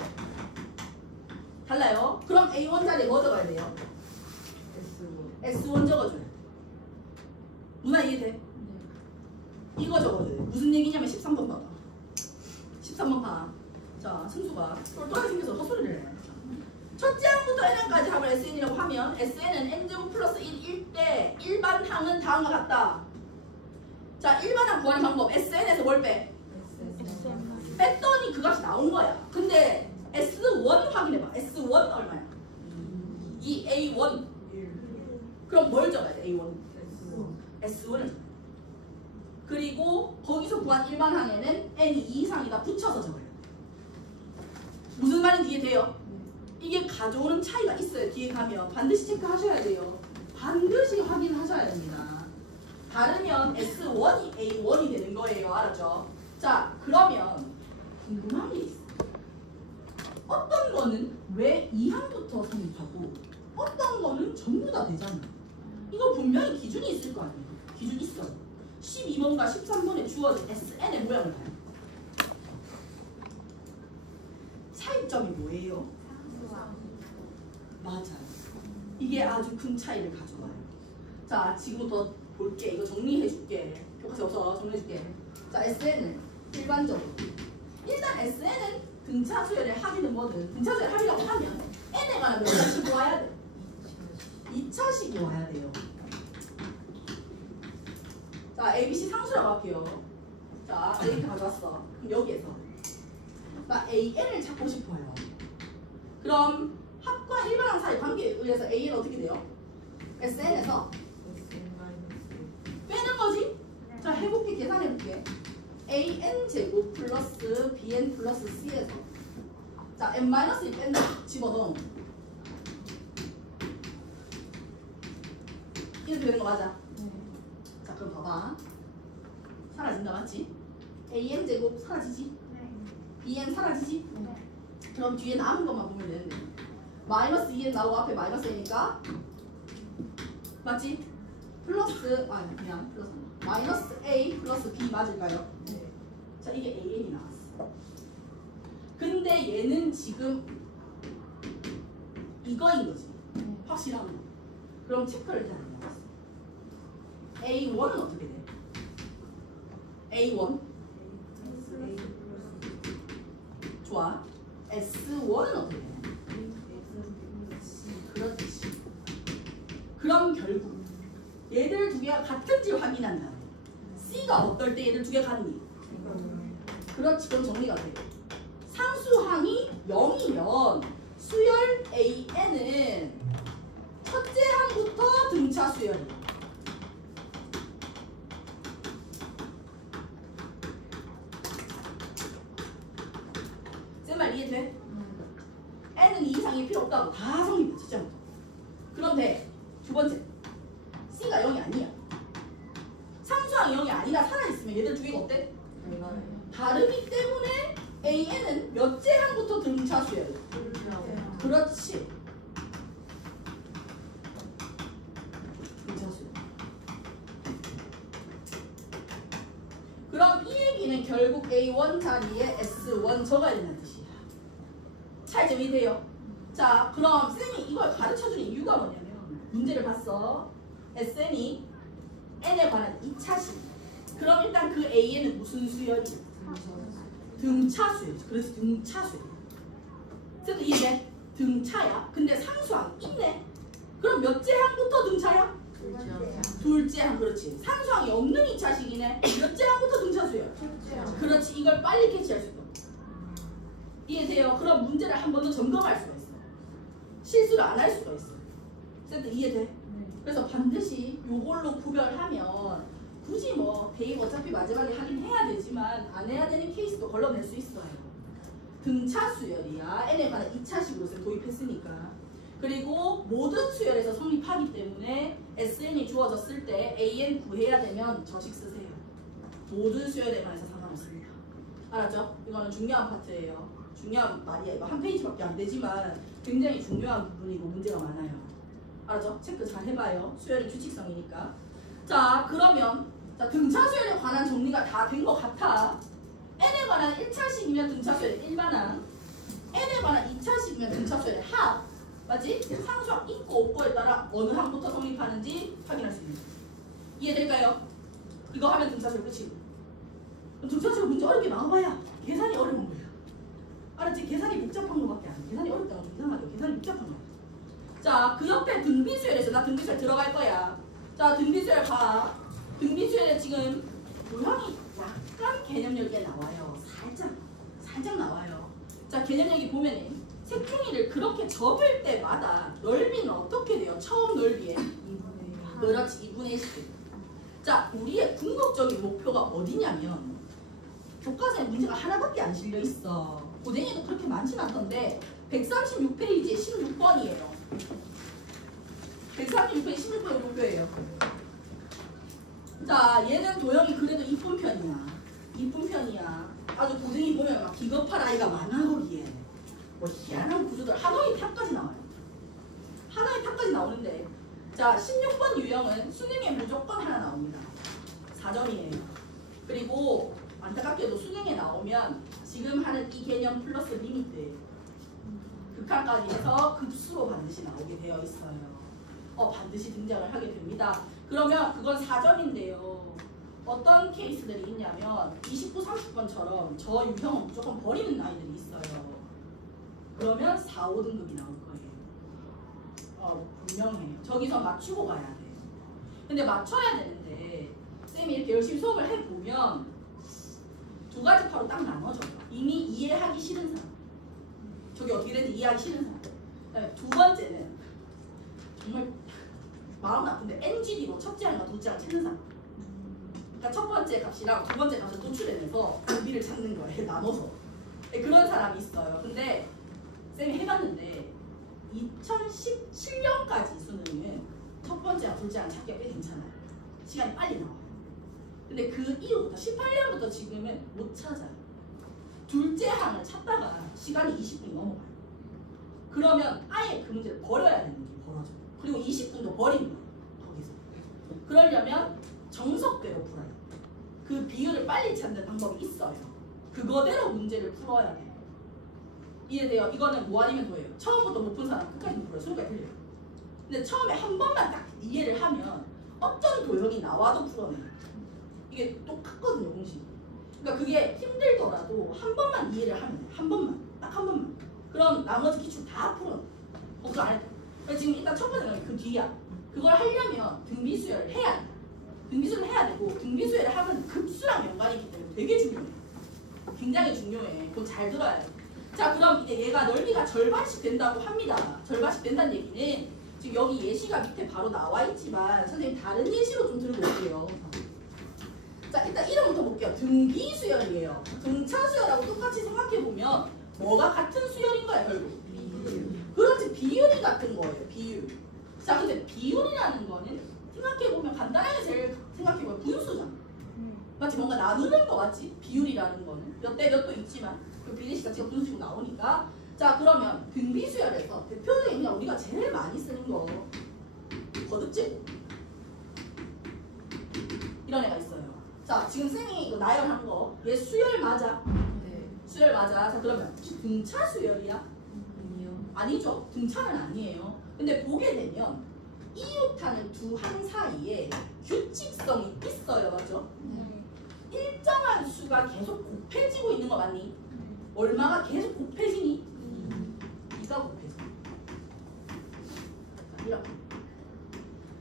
그럼 A1 자리에 뭐 적어야 돼요? S1 적어줘요. 누나 이해돼? 네. 이거 적어줘요. 무슨 얘기냐면 13번 봐봐. 13번 봐. 자, 승수가 똘똘하게 생겨서 헛소리를 해. 첫째 항부터 n항까지 합을 SN이라고 하면 SN은 n제곱 플러스 1일 때 일반 항은 다음과 같다. 자, 일반항 구하는 방법. SN에서 뭘 빼? 뺐더니 그 값이 나온 거야. 근데 S1 확인해봐. S1 얼마야? 이 A1. 그럼 뭘 적어야 돼? A1. S1을. 그리고 거기서 구한 일반항에는 N이 2 이상이다 붙여서 적어요. 무슨 말인지 이해돼요? 이게 가져오는 차이가 있어요. 뒤에 가면 반드시 체크하셔야 돼요. 반드시 확인하셔야 됩니다. 다르면 S1이 A1이 되는 거예요. 알았죠? 자, 그러면 궁금한 게 있어. 어떤 거는 왜 2항부터 성립하고 어떤 거는 전부 다 되잖아. 이거 분명히 기준이 있을 거 아니에요. 기준 있어. 12번과 13번에 주어진 SN의 모양을 봐요. 차이점이 뭐예요? 맞아요. 이게 아주 큰 차이를 가져와요. 자, 지금부터 볼게. 이거 정리해줄게. 교과서 없어. 정리해줄게. 자, SN은 일반적으로 일단 SN은 등차 수열의 합의는 뭐든 등차 수열의 합의라고 하면 N에 관한 몇 차식이 와야 돼? 2차식이 와야 돼요. 자, ABC 상수라고 할게요. 자, 이렇게 가져왔어. 그럼 여기에서 나 AN을 찾고 싶어요. 그럼 합과 일반항 사이 관계에 의해서 AN 어떻게 돼요? SN에서 빼는 거지? 자, 해볼게. 계산해볼게. AN 제곱 플러스 BN 플러스 C에서 자, N-1 뺀다. 집어넣어. 이렇게 되는 거 맞아? 자, 그럼 봐봐. 사라진다, 맞지? AN 제곱 사라지지? BN 사라지지? 그럼 뒤에 남은 것만 보면 되는데 마이너스 2n 나오고 앞에 마이너스 A니까 맞지? 플러스 아니 그냥 플러스 마이너스 A 플러스 B 맞을까요? 자, 이게 AN이 나왔어. 근데 얘는 지금 이거인 거지. 확실한 거. 그럼 체크를 해야 된다. A1은 어떻게 돼? A1 좋아. S1은 어떻게 돼? 그렇지. 그럼 결국 얘들 두 개가 같은지 확인한다. C가 어떨 때 얘들 두 개 같니? 그렇지. 그럼 정리가 돼. 상수항이 0이면 수열 AN은 첫째 항부터 등차 수열이야. 제 말 이해돼? N은 2 이상이 필요 없다고 다 성립해. 첫째 항부터. 그럼 돼. 두 번째. C가 0이 아니야. 상수항이 0이 아니라 살아있으면 얘들 두 개가 어때? 다르기 때문에 AN은 몇째 항부터 등차 수열이야. 그렇지. 등차 수열. 그럼 이 얘기는 결국 A1 자리에 S1 적어야 된다는 뜻이야. 차이점이 돼요. 자, 그럼 쌤이 이걸 가르쳐주는 이유가 뭐냐면 문제를 봤어. SN이 N에 관한 2차식. 그럼 일단 그 AN은 무슨 수열이야? 등차 수열. 그래서 등차 수열. 쌤도 이해? 등차야. 근데 상수항 있네. 그럼 몇째 항부터 등차야? 둘째 항. 그렇지. 상수항이 없는 2차식이네. 몇째 항부터 등차 수열? 그렇지. 이걸 빨리 캐치할 수 있다. 이해돼요? 그럼 문제를 한 번 더 점검할 수가 있어. 실수를 안 할 수가 있어. 쌤도 이해돼? 그래서 반드시 요걸로 구별하면 굳이 뭐 대입 어차피 마지막에 하긴 해야 되지만 안 해야 되는 케이스도 걸러낼 수 있어요. 등차 수열이야. N에 관한 2차식으로 쌤 도입했으니까. 그리고 모든 수열에서 성립하기 때문에 SN이 주어졌을 때 AN 구해야 되면 저식 쓰세요. 모든 수열에 관해서 상관없습니다. 알았죠? 이거는 중요한 파트예요. 중요한 말이야. 이거 한 페이지밖에 안 되지만 굉장히 중요한 부분이고 문제가 많아요. 알았죠? 체크 잘 해봐요. 수열의 규칙성이니까. 자, 그러면 자, 등차 수열에 관한 정리가 다 된 것 같아. N에 관한 1차식이면 등차 수열의 일반항, N에 관한 2차식이면 등차 수열의 합. 맞지? 상수항 있고 없고에 따라 어느 항부터 성립하는지 확인할 수 있는 거예요. 이해될까요? 이거 하면 등차 수열 끝이고. 등차 수열 문제 어렵게 나와봐야 계산이 어려운 거예요. 알았지? 계산이 복잡한 거밖에 안 돼. 계산이 어렵다고 좀 이상하죠? 계산이 복잡한 거야. 자, 그 옆에 등비수열에서 나 등비수열 들어갈 거야. 자, 등비수열 봐. 등비수열에 지금 도형이 약간 개념력에 나와요. 살짝 나와요. 자, 개념력이 보면은 색종이를 그렇게 접을 때마다 넓이는 어떻게 돼요? 처음 넓이에 그렇지 2분의 1씩. 자, 우리의 궁극적인 목표가 어디냐면 교과서에 문제가 하나밖에 안 실려 있어. 고den이도 그렇게 많진 않던데 136페이지에 16번이에요. 136페이지 16번이 목표예요. 자, 얘는 도형이 그래도 이쁜 편이야. 아주 고등이 보면 막 기겁할 아이가 많아 거기에. 뭐 희한한 구조들 하나의 탑까지 나와요. 하나의 탑까지 나오는데, 자 16번 유형은 수능에 무조건 하나 나옵니다. 4점이에요. 그리고 안타깝게도 수능에 나오면 지금 하는 이 개념 플러스 리미트 극한까지 해서 급수로 반드시 나오게 되어 있어요. 반드시 등장을 하게 됩니다. 그러면 그건 4점인데요. 어떤 케이스들이 있냐면 29, 30번처럼 저 유형은 무조건 버리는 아이들이 있어요. 그러면 4, 5등급이 나올 거예요. 분명해요. 저기서 맞추고 가야 돼요. 근데 맞춰야 되는데 쌤이 이렇게 열심히 수업을 해보면 두 가지 파로 딱 나눠져요. 이미 이해하기 싫은 사람, 저기 어떻게 되는지 이해하기 싫은 사람. 그다음에 두 번째는 정말 마음 아픈데 NGD로 첫째 항과 둘째 항 찾는 사람. 그러니까 첫 번째 값이랑 두 번째 값을 도출해내서 고비를 찾는 거예요. 나눠서. 그런 사람이 있어요. 근데 쌤이 해봤는데 2017년까지 수능은 첫 번째와 둘째 항 찾기가 꽤 괜찮아요. 시간이 빨리 나와요. 근데 그 이후부터 18년부터 지금은 못 찾아요. 둘째 항을 찾다가 시간이 20분이 넘어가요. 그러면 아예 그 문제를 버려야 되는 게 벌어져요. 그리고 20분도 버린 거예요. 거기서. 그러려면 정석대로 풀어요. 그 비율을 빨리 찾는 방법이 있어요. 그거대로 문제를 풀어야 돼요. 이해돼요? 이거는 뭐 아니면 도예요. 처음부터 못 푼 사람 끝까지 못 풀어요. 소리가 들려요. 근데 처음에 한 번만 딱 이해를 하면 어떤 도형이 나와도 풀어내요. 이게 똑같거든요, 공식. 그러니까 그게 힘들더라도 한 번만 이해를 하면 돼요. 한 번만. 딱 한 번만. 그럼 나머지 기출 다 풀어요. 그거 안 해도. 지금 일단 첫 번째 는 그 뒤야. 그걸 하려면 등비수열을 해야 돼. 등비수열을 해야 되고 등비수열을 하면 급수랑 연관이 있기 때문에 되게 중요해. 굉장히 중요해. 그거 잘 들어야 돼. 자, 그럼 이제 얘가 넓이가 절반씩 된다고 합니다. 절반씩 된다는 얘기는 지금 여기 예시가 밑에 바로 나와 있지만 선생님 다른 예시로 좀 들고 올게요. 자, 일단 이름부터 볼게요. 등비수열이에요. 등차수열하고 똑같이 생각해보면 뭐가 같은 수열인 거야, 결국? 그렇지, 비율이 같은 거예요, 비율. 자, 근데 비율이라는 거는 생각해보면 간단하게 제일 생각해보면 분수잖아. 마치 뭔가 나누는 거 같지? 비율이라는 거는 몇 대 몇도 있지만 그 비례식 자체가 분수로 나오니까. 자, 그러면 등비수열에서 대표적인 그냥 우리가 제일 많이 쓰는 거 거듭제곱 이런 애가 있어요. 자, 지금 쌤이 이거 나열한 거 얘 수열 맞아? 네. 수열 맞아. 자, 그러면 혹시 등차 수열이야? 아니요. 아니죠. 등차는 아니에요. 근데 보게 되면 이웃하는 두 항 사이에 규칙성이 있어요. 맞죠? 네. 일정한 수가 계속 곱해지고 있는 거 맞니? 얼마가 계속 곱해지니? 2가 곱해져. 이렇게.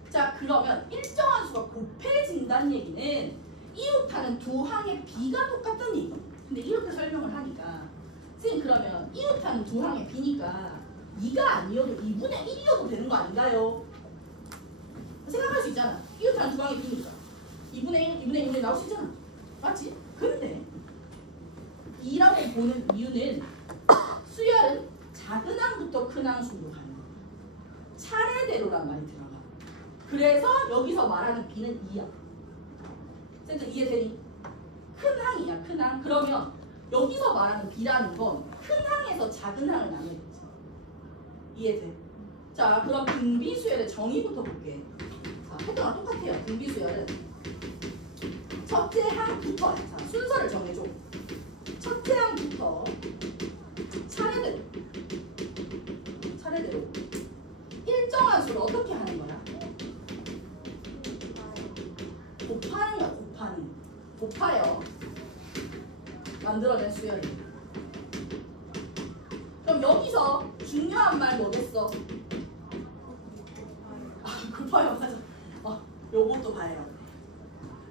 자, 그러면 일정한 수가 곱해진다는 얘기는 이웃하는 두 항의 비가 똑같다는 얘기. 근데 이렇게 설명을 하니까 선생님, 그러면 이웃하는 두 항의 비니까 2가 아니어도 2분의 1이어도 되는 거 아닌가요? 생각할 수 있잖아. 이웃하는 두 항의 비니까 2분의 1 나올 수 있잖아. 맞지? 근데 2라고 보는 이유는 수열은 작은 항부터 큰 항수로 가는 거야. 차례대로란 말이 들어가. 그래서 여기서 말하는 B는 2야. 센터 이해되니? 큰 항이야, 큰 항. 그러면 여기서 말하는 B라는 건 큰 항에서 작은 항을 나누는 거지. 이해돼? 자, 그럼 등비수열의 정의부터 볼게. 자, 패턴랑 똑같아요. 등비수열은 첫째 항부터, 자, 순서를 정해줘. 첫째 항부터 차례대로 일정한 수를 어떻게 하는 거야? 곱하는 거야. 곱하여 만들어낸 수열이. 그럼 여기서 중요한 말 뭐겠어? 곱하여 맞아. 요것도 봐야 돼.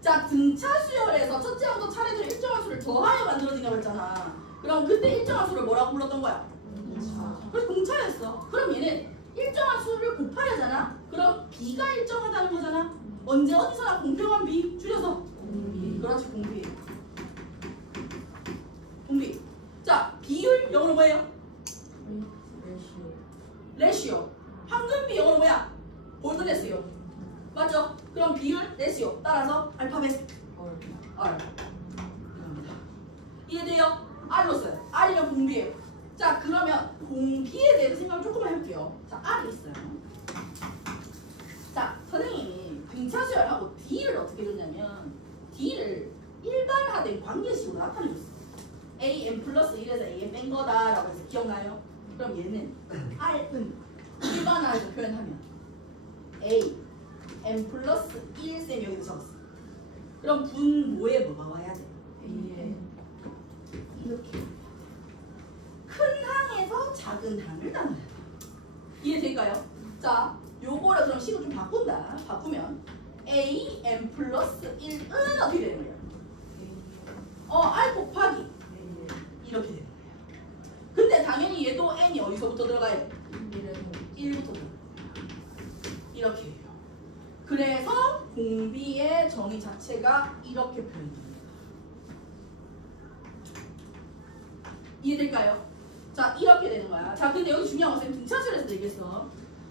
자, 등차 수열에서 첫째하고 차례대로 일정한 수를 더하여 만들어진다고 했잖아. 그럼 그때 일정한 수를 뭐라고 불렀던 거야? 그래서 공차였어. 그럼 얘는 일정한 수를 곱해야 하잖아. 그럼 B가 일정하다는 거잖아. 언제 어디서나 공평한 B 줄여서 공비. 그렇지, 공비. 공비. 자, 비율 영어로 뭐예요? 레시오. 황금비 영어로 뭐야? 골드 레시오. 맞죠? 그럼 비율 레시오. 따라서 알파벳 R. 이겁니다. 이해돼요? R로 써요. R이면 공비예요. 자, 그러면 공비에 대해서 생각을 조금만 해볼게요. 자, R이 있어요. 자, 선생님이 등차수열하고 D를 어떻게 줬냐면 D를 일반화된 관계식으로 나타내줬어요. AM 플러스 1에서 AM 뺀 거다라고 해서 기억나요? 그럼 얘는 R은 일반화해서 표현하면 A M 플러스 1쌤 여기서 적었어. 그럼 분모에 뭐가 와야 돼? A에 이렇게 큰 항에서 작은 항을 나눠야 돼. 이해될까요? 자, 요거를 그럼 식을 좀 바꾼다. 바꾸면 A M 플러스 1은 어떻게 되는 거예요? R 곱하기 이렇게 되는 거예요. 근데 당연히 얘도 n이 어디서부터 들어가요? 1부터 들어가요. 이렇게 해요. 그래서 공비의 정의 자체가 이렇게 표현됩니다. 이해될까요? 자, 이렇게 되는 거야. 자, 근데 여기 중요한 것은 등차수열에서 얘기했어.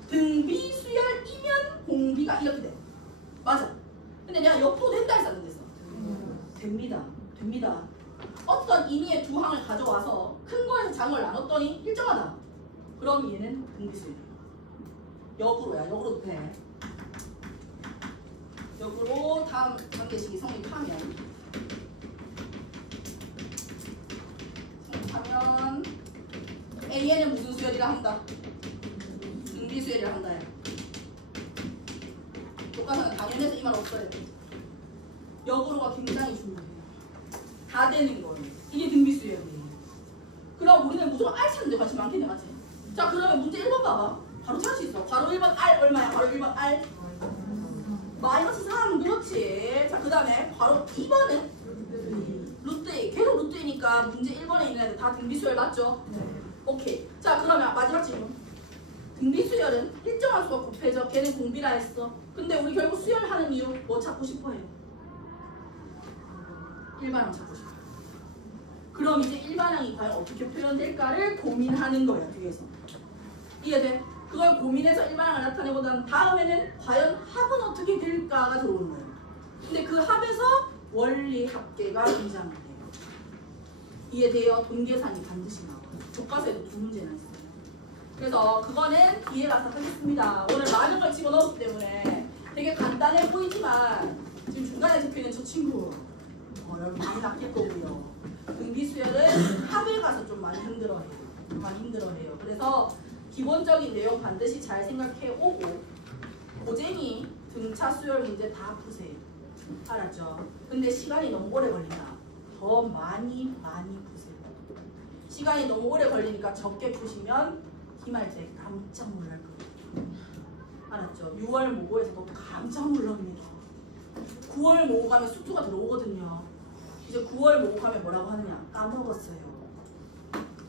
등비수열이면 공비가 이렇게 돼. 맞아. 근데 내가 옆으로 된다 했어, 안 됐어? 됩니다. 됩니다. 어떤 임의의 두 항을 가져와서 큰 거에서 작은 걸 나눴더니 일정하다. 그럼 얘는 등비수열이야. 역으로야. 역으로도 돼. 역으로 다음 관계식이 성립하면 AN은 무슨 수열이라 한다? 등비수열이라 한다. 교과서는 당연해서 이 말 없어야 돼. 역으로가 굉장히 중요해요. 다 되는 거예요. 이게 등비수열이에요. 그럼 우리는 무조건 R 찾는데 관심 많겠네, 맞지? 자, 그러면 문제 1번 봐봐. 바로 찾을 수 있어. 바로 1번 R 얼마야? 바로 1번 R 마이너스 3. 그렇지. 자, 그 다음에 바로 2번은 루트 A. 계속 루트 A니까 문제 1번에 있는 애들 다 등비수열 맞죠? 네. 오케이. 자, 그러면 마지막 질문. 등비수열은 일정한 수가 곱해져. 걔는 공비라 했어. 근데 우리 결국 수열하는 이유 뭐 찾고 싶어 해요? 일반항 찾고 싶어. 그럼 이제 일반항이 과연 어떻게 표현될까를 고민하는 거야, 뒤에서. 이해돼? 그걸 고민해서 일반항을 나타내고 난 다음에는 과연 합은 어떻게 될까가 들어오는 거예요. 근데 그 합에서 원리 합계가 등장을 해요. 이해돼요? 돈 계산이 반드시 나와요. 교과서에도 2문제나 있어요. 그래서 그거는 뒤에 가서 하겠습니다. 오늘 많은 걸 집어넣었기 때문에 되게 간단해 보이지만 지금 중간에 적혀있는 저 친구 여러분 많이 낚일 거고요. 등비수열은 합에 가서 좀 많이 힘들어해요. 많이 힘들어해요. 그래서 기본적인 내용 반드시 잘 생각해 오고 고쟁이 등차 수열 문제 다 푸세요. 알았죠? 근데 시간이 너무 오래 걸린다. 더 많이 푸세요. 시간이 너무 오래 걸리니까 적게 푸시면 기말제 깜짝 놀랄 거예요. 알았죠? 6월 모고에서도 깜짝 놀랍니다. 9월 모고 가면 수투가 들어오거든요. 이제 9월 모고 가면 뭐라고 하느냐? 까먹었어요.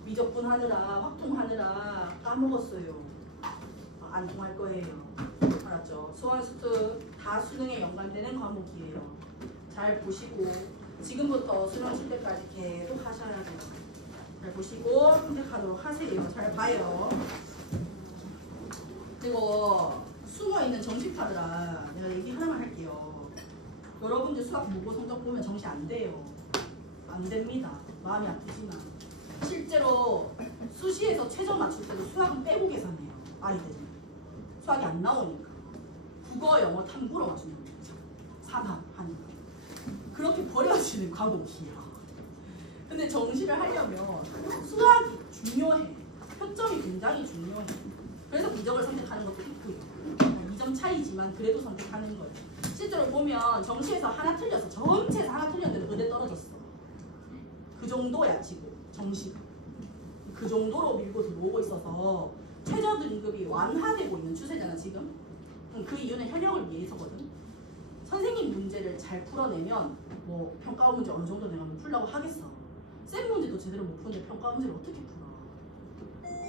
미적분하느라 확통하느라 까먹었어요. 안 통할 거예요. 알았죠? 수원 수투 다 수능에 연관되는 과목이에요. 잘 보시고 지금부터 수능 칠 때까지 계속 하셔야 돼요. 잘 보시고 선택하도록 하세요. 잘 봐요. 그리고 숨어있는 정시파들아 내가 얘기 하나만 할게요. 여러분들 수학 모고 성적 보면 정시 안 돼요. 안 됩니다. 마음이 아프지만 실제로 수시에서 최저 맞출 때도 수학은 빼고 계산해요. 아이들이 수학이 안 나오니까 국어, 영어, 탐구로 맞추는 거죠. 3학 하니까 그렇게 버려지는 과목이야. 근데 정시를 하려면 수학이 중요해. 표점이 굉장히 중요해. 그래서 미적을 선택하는 것도 있고요. 2점 차이지만 그래도 선택하는 거예요. 실제로 보면 정시에서 하나 틀려서 전체에서 하나 틀렸는데도 그대 떨어졌어. 그 정도야 지금 정시가. 그 정도로 밀고 들어오고 있어서 최저 등급이 완화되고 있는 추세잖아 지금. 그 이유는 현역을 위해서거든. 선생님 문제를 잘 풀어내면 뭐 평가 문제 어느 정도 내가 풀라고 하겠어. 쌤 문제도 제대로 못 푸는데 평가 문제를 어떻게 풀어?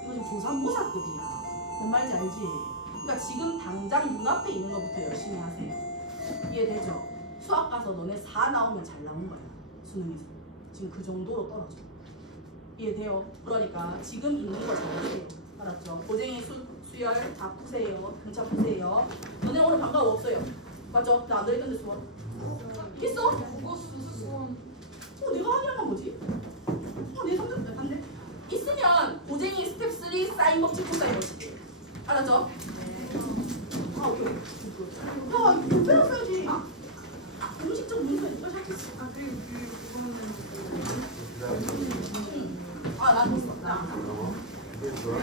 이거 지금 조3모사급이야. 뭔 말인지 알지? 그러니까 지금 당장 눈앞에 있는 것부터 열심히 하세요. 이해되죠? 수학 가서 너네 4 나오면 잘 나온 거야. 수능에서. 지금 그 정도로 떨어져. 이해돼요? 그러니까 지금 있는 거 잘하세요. 알았죠? 고쟁이 수열 다 푸세요. 등차 푸세요. 너네 오늘 방과후 없어요. 맞죠? 나 안 들었던데 수업. 있어? 국어 수수원. 내가 하냐가 뭐지? 내 성적 안돼. 있으면 고쟁이 스텝 3 사인 법칙 코사인 법칙. 알았죠? 아 오케이. 야 이거 배웠어야지. 공식적 문제 이거 찾겠어. 아 그리고 그거는 아 난 됐어. 나. 이게 뭐야?